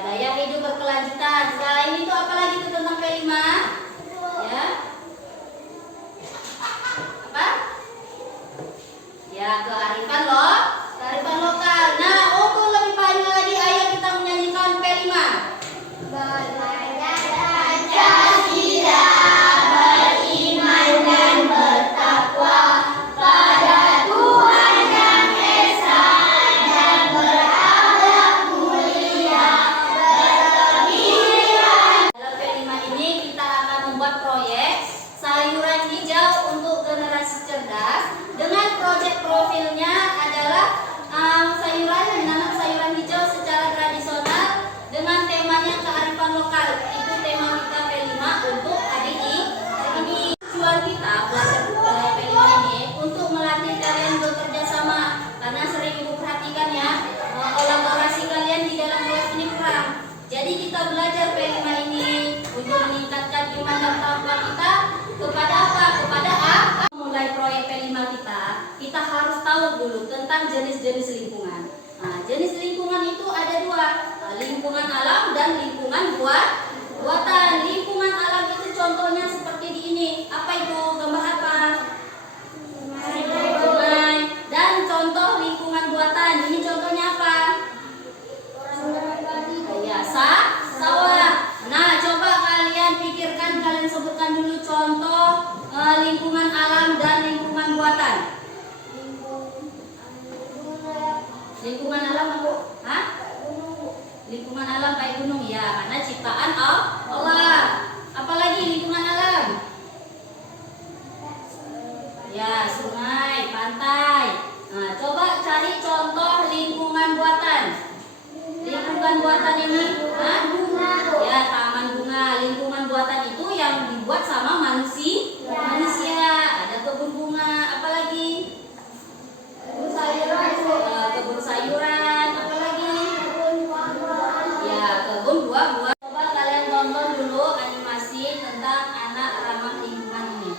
daya hidup berkelanjutan. Selain itu apa lagi tuh tentang P5? Ya. Apa? Ya, kearifan lokal. Nah, untuk lebih banyak lagi, ayo kita menyanyikan P5. Profilnya adalah sayuran, menanam sayuran hijau secara tradisional dengan temanya kearifan lokal. Itu tema kita P5 untuk hari ini. Tujuan kita belajar P5 ini untuk melatih kalian bekerja sama, karena sering ibu perhatikan ya, kolaborasi kalian di dalam kelas ini kurang. Jadi kita belajar P5 ini untuk meningkatkan iman dan takwa kita kepada apa? Kepada apa? Mulai proyek P5 kita harus tahu dulu tentang jenis-jenis lingkungan. Nah, jenis lingkungan itu ada dua, lingkungan alam dan lingkungan buatan. Lingkungan alam itu contohnya seperti di ini. Apa itu? Gambar apa? Sungai. Dan contoh lingkungan buatan, ini contohnya apa? Ya, sawah. Nah, coba kalian pikirkan, kalian sebutkan dulu contoh lingkungan alam dan lingkungan buatan. Lingkungan alam apa? Hah? Lingkungan alam kayak gunung ya, karena ciptaan Allah. Apalagi lingkungan alam? Ya, sungai, pantai. Nah, coba cari contoh lingkungan buatan. Lingkungan buatan ini, hah? Ya, taman bunga. Lingkungan buatan itu yang dibuat sama manusia. Ada kebun bunga, apalagi? Kebun sayuran, apalagi? Ya, kebun buah-buah. Coba kalian tonton dulu animasi tentang anak ramah lingkungan ini.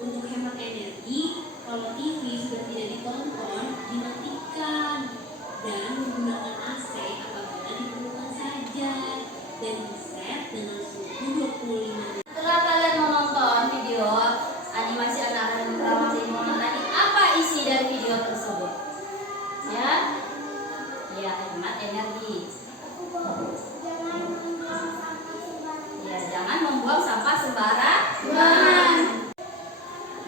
Untuk hemat energi, kalau TV sudah tidak ditonton, dimatikan dan menggunakan AC apabila diperlukan saja, dan diset dengan suhu 25. Setelah kalian menonton video animasi anak ramah lingkungan tadi, apa isi dari video tersebut? Ya, hemat energi. Ya, jangan membuang sampah sembarangan.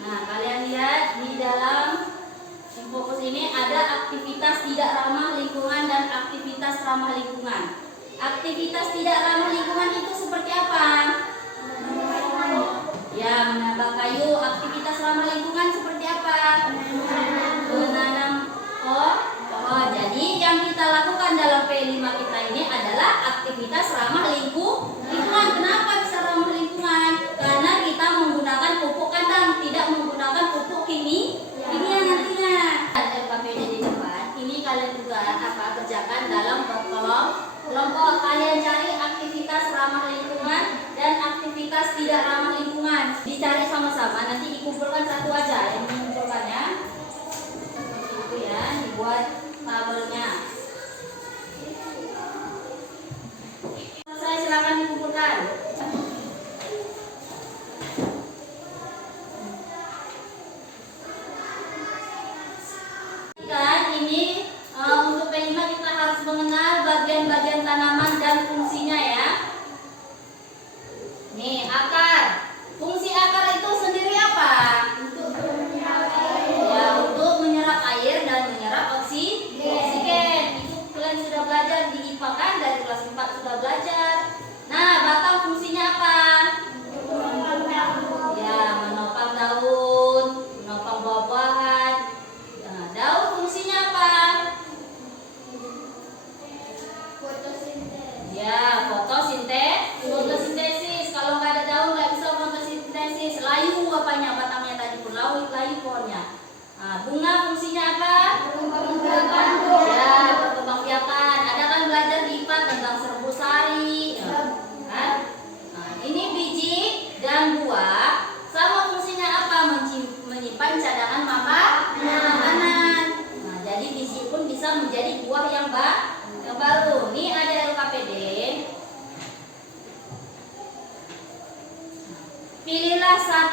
Nah, kalian lihat di dalam fokus ini ada aktivitas tidak ramah lingkungan dan aktivitas ramah lingkungan. Aktivitas tidak ramah lingkungan itu seperti apa? Ya, menambah kayu. Aktivitas ramah lingkungan seperti apa? Menanam pohon. Jadi yang kita lakukan dalam P5 kita ini adalah aktivitas ramah lingkungan. Kenapa bisa ramah lingkungan? Karena kita menggunakan pupuk kandang, tidak menggunakan pupuk kimia nantinya. RKPD di depan, ini kalian juga kerjakan dalam kelompok. Kalian cari aktivitas ramah lingkungan dan aktivitas tidak ramah lingkungan. Dicari sama-sama, nanti dikumpulkan satu aja yang mengumpulkannya. Seperti itu ya, dibuat tabelnya. Selesai, silakan dikumpulkan. Ini untuk P5 kita harus mengenal bagian-bagian tanaman dan fungsinya ya. Nih, akar. Fungsi akar itu sendiri apa? Untuk menyerap air dan menyerap oksigen. Itu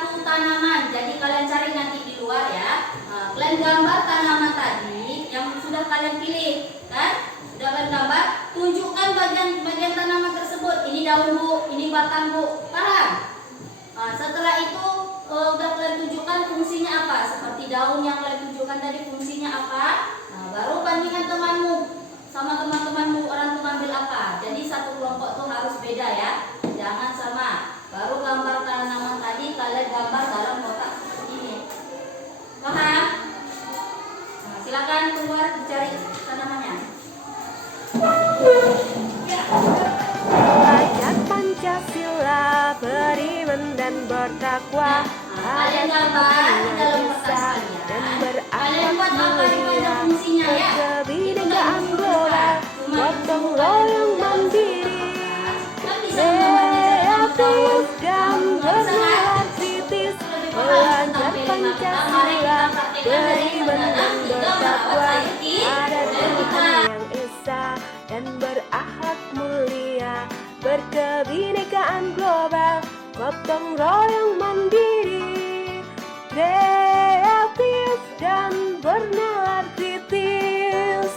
satu tanaman. Jadi kalian cari nanti di luar ya. Kalian gambar tanaman tadi yang sudah kalian pilih, kan? Sudah kalian gambar, tunjukkan bagian tanaman tersebut. Ini daun bu, ini batang bu, paham? Setelah itu udah kalian tunjukkan fungsinya apa. Seperti daun yang kalian tunjukkan tadi fungsinya apa. Baru bandingkan temanmu sama teman-temanmu orang tuh ngambil apa. Jadi satu kelompok tuh harus beda ya, jangan sama. Baru gambar tanaman tadi kalian gambar dalam kotak seperti ini, paham? Silakan keluar cari tanamannya. Ya. Belajar Pancasila, beriman dan bertakwa. Kalian gambar di dalam kotak dan kalian. Kalian buat apa ada fungsinya ya? Kebinekaan global, gotong royong mandiri, kreatif dan bernalar kritis. Belajar Pancasila, beriman dan bertakwa pada Tuhan yang esa dan berakhlak mulia. Berkebinekaan global, gotong royong mandiri, kreatif dan bernalar kritis.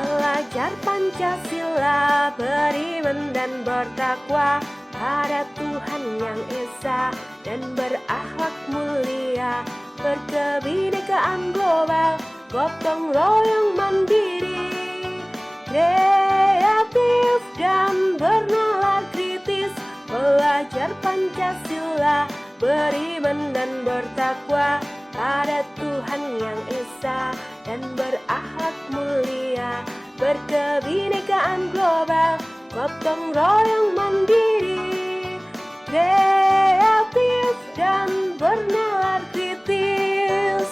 Belajar Pancasila, beriman dan bertakwa pada Tuhan yang esa dan berakhlak mulia. Berkebinekaan global, gotong royong mandiri, kreatif dan bernalar kritis. Belajar Pancasila, beriman dan bertakwa pada Tuhan yang esa dan berakhlak mulia. Berkebinekaan global, gotong royong mandiri, kreatif dan bernalar kritis.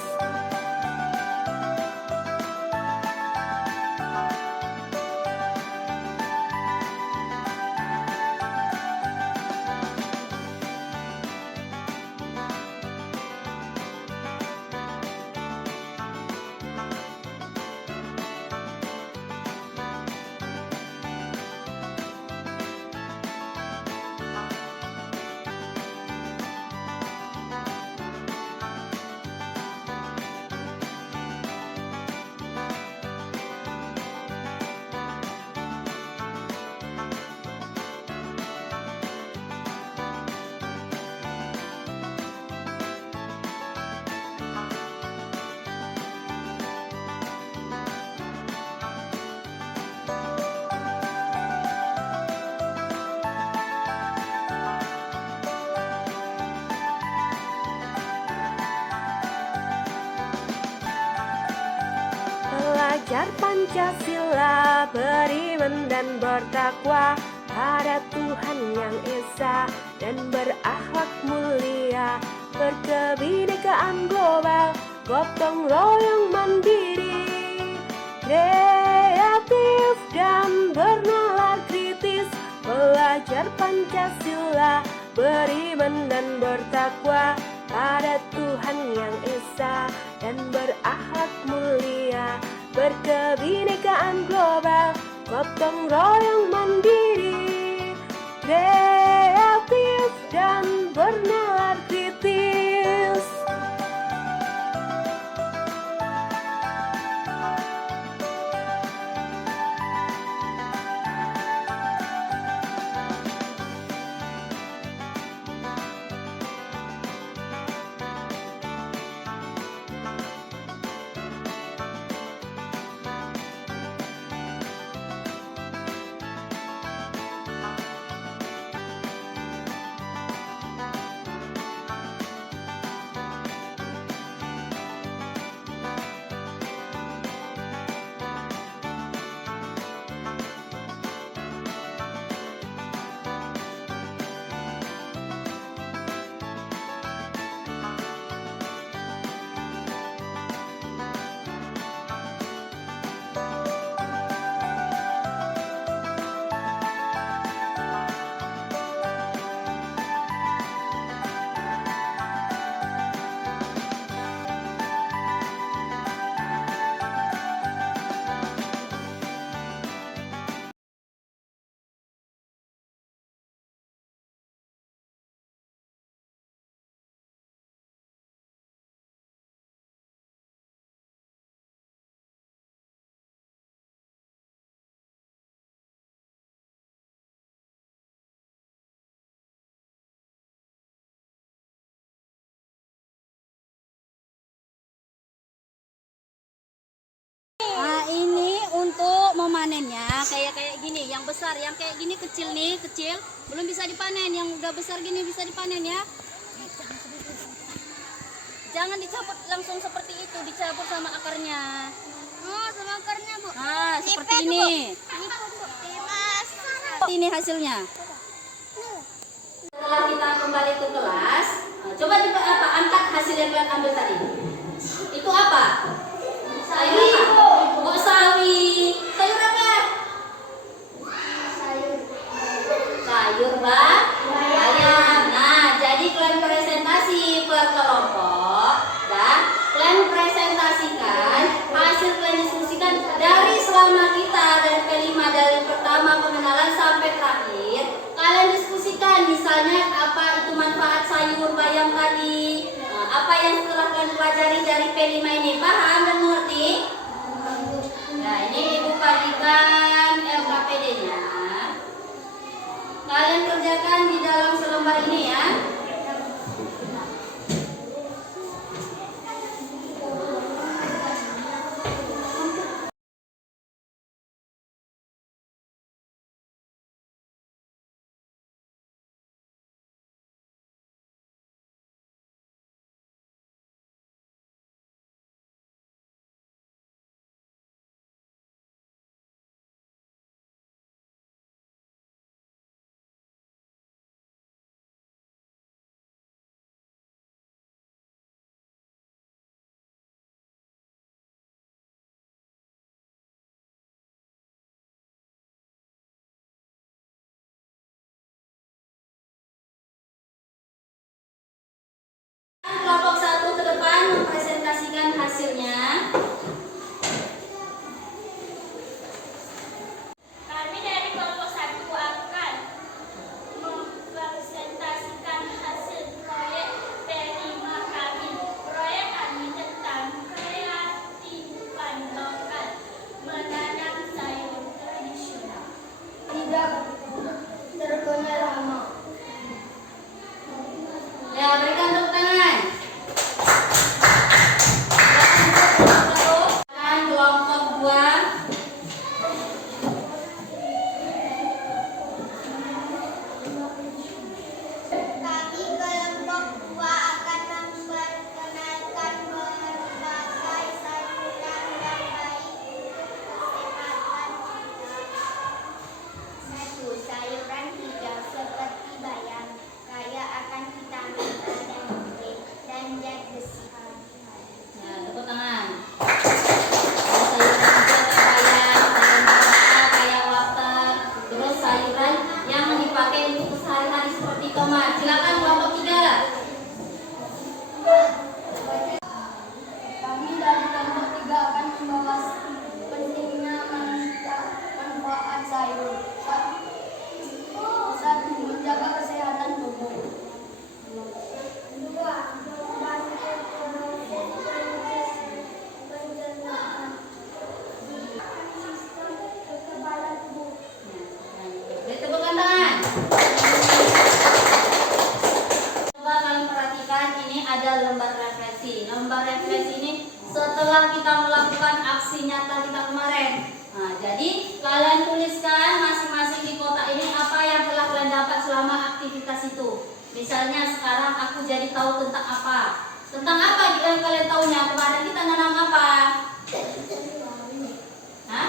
Belajar Pancasila, beriman dan bertakwa pada Tuhan yang esa dan berakhlak mulia. Berkebinekaan global, gotong royong mandiri, kreatif dan bernalar kritis. Belajar Pancasila, beriman dan bertakwa pada Tuhan yang esa dan berakhlak mulia. Berkebinekaan global, gotong royong mandiri, kreatif dan bernalar kritis. panennya kayak gini, yang besar, yang kayak gini kecil nih, kecil belum bisa dipanen, yang udah besar gini bisa dipanen ya. Jangan dicabut langsung seperti itu, dicabut sama akarnya. Oh, sama akarnya, Bu. Nah, seperti ini. Ini hasilnya. Setelah kita kembali ke kelas, coba angkat hasil yang kalian ambil tadi. Itu apa? Sayur apa? Oh, sawi. Sayur apa? Sayur bayam. Nah, jadi kalian presentasi per kelompok dan kalian presentasikan hasil kalian diskusikan dari selama kita dari P5 dari pertama pengenalan sampai terakhir. Kalian diskusikan misalnya apa itu manfaat sayur bayam tadi. Apa yang setelah kalian pelajari dari P5 ini, paham dan mengerti? Nah, ini Ibu bagikan LKPD-nya. Kalian kerjakan di dalam selembar ini ya. Kelompok 1 ke depan mempresentasikan hasilnya. Kami dari kelompok 1 akan mempresentasikan hasil proyek P5 kami. Proyek kami tentang kearifan lokal menanam sayur tradisional. Tidak terkenal lama. Ya, berikan tepuk tangan. Kelompok 2. Kami kelompok 2 akan memperkenalkan berbagai sayuran yang baik kesehatan kita. 1. Sayuran hijau seperti bayam, kaya akan vitamin A dan B dan zat besi. Ya, tepuk tangan. Sayuran hijau kayak bayam, sayuran kayak water, terus sayuran yang dipakai untuk sehari-hari seperti tomat. Silakan kelompok 3. Kami dari kelompok 3 akan membahas pentingnya manfaat sayur. 1. Menjaga kesehatan tubuh. 2. Membantu proses pencernaan. Sistem kekebalan tubuh. Beri tepukan tangan. Coba kalian perhatikan, ini ada lembar refleksi. Lembar refleksi ini setelah kita melakukan aksi nyata kita kemarin. Nah, jadi kalian tuliskan masing-masing di kotak ini apa yang telah kalian dapat selama aktivitas itu. Misalnya sekarang aku jadi tahu tentang apa. Tentang apa yang kalian tahunya? Kemarin kita nanam apa? Hah?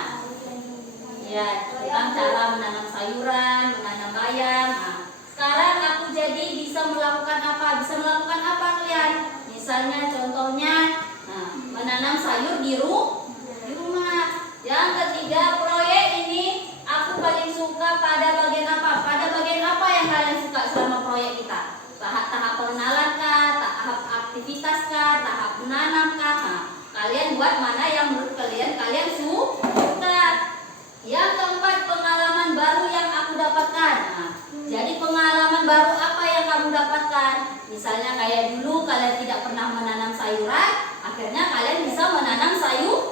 Ya, tentang cara menanam sayuran, menanam bayam. Nah, sekarang aku jadi bisa melakukan apa? Bisa melakukan apa kalian? Misalnya contohnya, menanam sayur di rumah. Yang ketiga, proyek ini aku paling suka pada bagian apa? Pada bagian apa yang kalian suka selama proyek kita? Tahap pengenalan kah? Tahap aktivitas kah? Tahap menanam kah? Nah, kalian buat mana yang menurut kalian suka. Yang keempat, pengalaman baru yang aku dapatkan. Nah, jadi pengalaman baru apa yang kamu dapatkan? Misalnya kayak dulu kalian tidak pernah menanam sayuran, akhirnya kalian bisa menanam sayuran.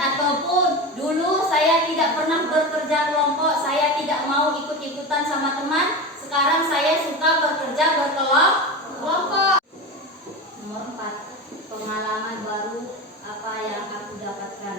Ataupun dulu saya tidak pernah bekerja kelompok, saya tidak mau ikut-ikutan sama teman, sekarang saya suka bekerja berkelompok. Nomor 4, pengalaman baru apa yang aku dapatkan.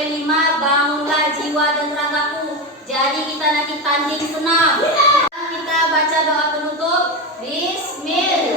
P5, bangunlah jiwa dan ragaku. Jadi kita nanti tanding senam. Kita baca doa penutup. Bismillah.